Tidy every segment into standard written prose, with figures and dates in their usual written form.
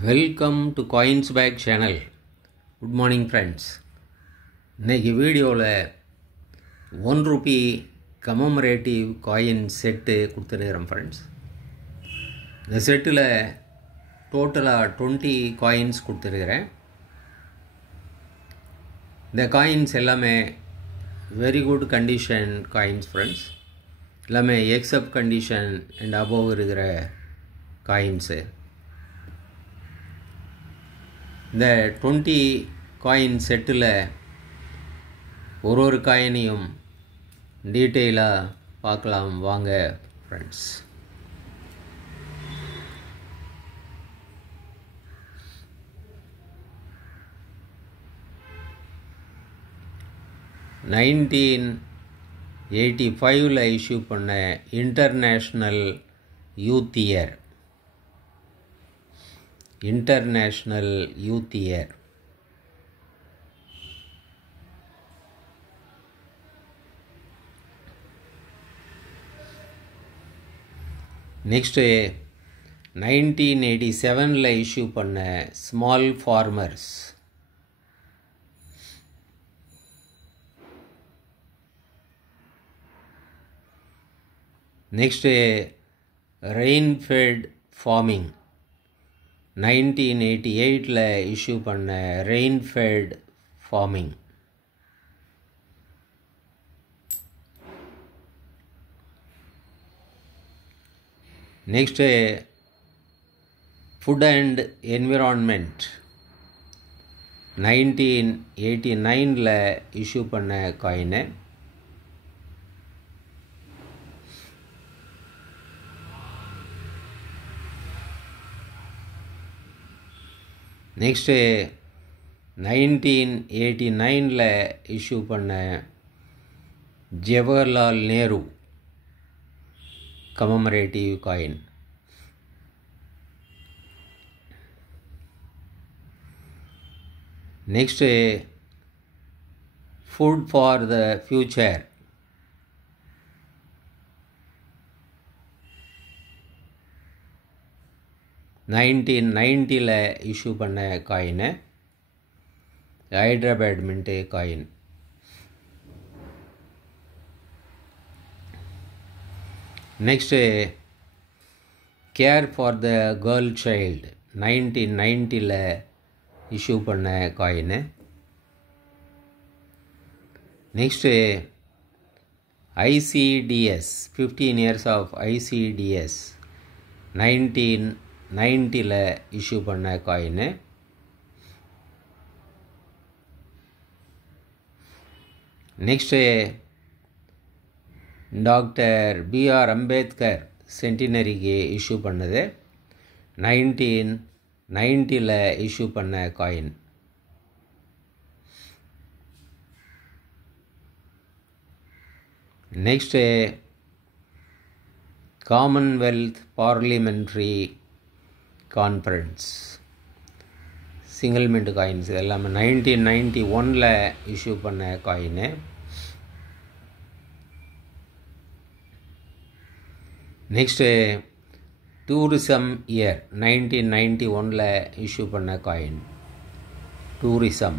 Welcome to coins pack channel. Good morning friends. இன்றைக்கி வீடியோவில் ₹1 commemorative coin set கொடுத்துருக்கிறேன் friends. இந்த செட்டில் டோட்டலாக 20 காயின்ஸ் கொடுத்துருக்கிறேன். இந்த காயின்ஸ் எல்லாமே very good condition coins friends. எல்லாமே எக்ஸப்ட் கண்டிஷன் அண்ட் அபோவ் இருக்கிற காயின்ஸு. இந்த 20 காயின் செட்டில் ஒரு காயினையும் டீட்டெயிலாக பார்க்கலாம் வாங்க ஃப்ரெண்ட்ஸ். (1985) இஷ்யூ பண்ண international youth year. Next 1987 issue பண்ண small farmers. Next rainfed farming. 1988 issue பண்ண rainfed farming. Next food and environment. 1989 issue பண்ண காயினு. நெக்ஸ்ட்டு 1989 இஷ்யூ பண்ண Jawaharlal Nehru commemorative coin. Next food for the future. 1990 issue பண்ண coin. Hyderabad mint coin. Next care for the girl child. 1990 issue பண்ண coin. Next ICDS 15 years of ICDS 1990 issue பண்ண coin. Next doctor BR Ambedkar சென்டினரிக்கு issue பண்ணது. 1990 issue பண்ண coin. Next Commonwealth parliamentary conference single mint coins. எல்லாமே 1991 issue பண்ண coin. Next tourism year. 1991 issue பண்ண coin tourism.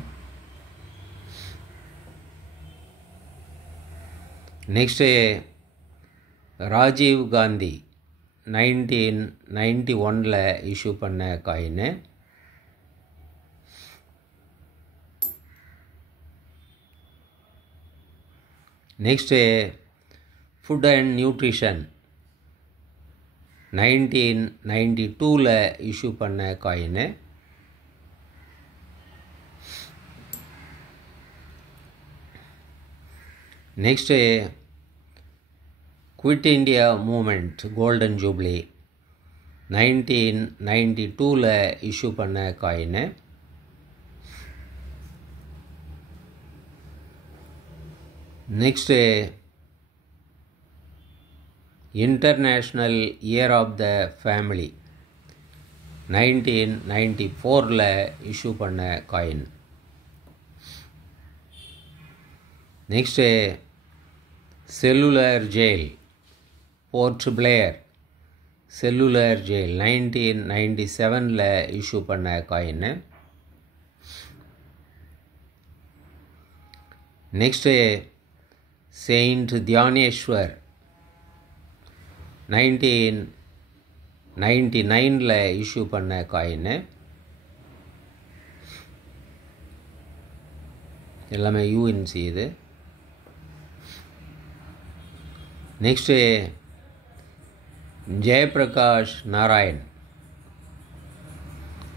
Next Rajiv Gandhi 1991 issue பண்ண coin. Next food and nutrition. 1992 issue பண்ண coin. Next quit India movement golden jubilee. 1992 issue பண்ண coin. Next international year of the family. 1994 issue பண்ண coin. Next cellular jail Port Blair cellular jail 1997 issue பண்ண coin. Next saint Dnyaneshwar 1999 issue பண்ண coin. எல்லாமே UNC இது. Next Jayaprakash Narayan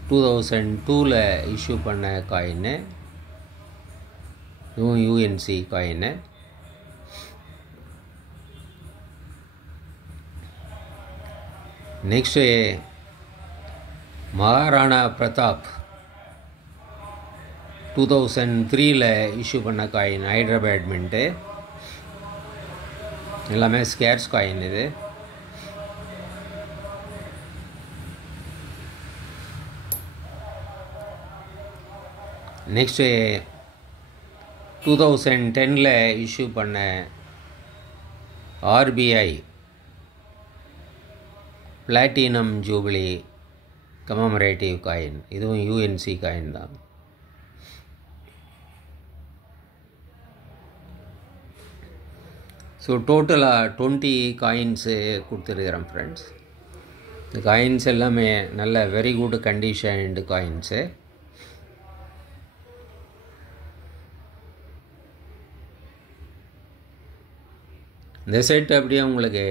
2002 issue பண்ண coin. இதுவும் UNC coin. Next Maharana Pratap 2003 issue பண்ண coin Hyderabad mint. எல்லாமே scares coin இது. நெக்ஸ்ட்டு 2010 இஷ்யூ பண்ண RBI platinum jubilee commemorative coin. இதுவும் யூஎன்சி காயின் தான். ஸோ டோட்டலாக 20 காயின்ஸு கொடுத்துருக்குறேன் ஃப்ரெண்ட்ஸ். இந்த காயின்ஸ் எல்லாமே நல்ல வெரி குட் கண்டிஷன்டு காயின்ஸு. இந்த செட் அப்படியே உங்களுக்கு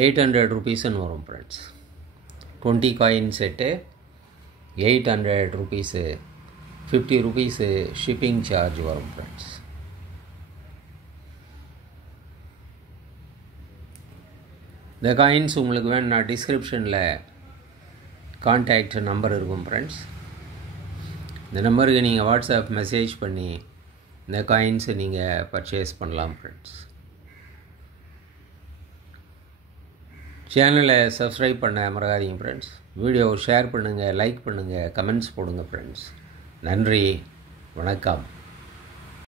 800 ருபீஸ்ன்னு வரும் friends. 20 coin set 800 rupees, 50 rupees shipping charge வரும் ஃப்ரெண்ட்ஸ். இந்த காயின்ஸ் உங்களுக்கு வேணும்னா டிஸ்கிரிப்ஷனில் கான்டாக்ட் நம்பர் இருக்கும் ஃப்ரெண்ட்ஸ். இந்த நம்பருக்கு நீங்கள் வாட்ஸ்அப் மெசேஜ் பண்ணி இந்த காயின்ஸை நீங்கள் பர்ச்சேஸ் பண்ணலாம் ஃப்ரெண்ட்ஸ். சேனலை சப்ஸ்கிரைப் பண்ண மறக்காதீங்க ஃப்ரெண்ட்ஸ். வீடியோவை ஷேர் பண்ணுங்கள், லைக் பண்ணுங்கள், கமெண்ட்ஸ் போடுங்க ஃப்ரெண்ட்ஸ். நன்றி, வணக்கம்.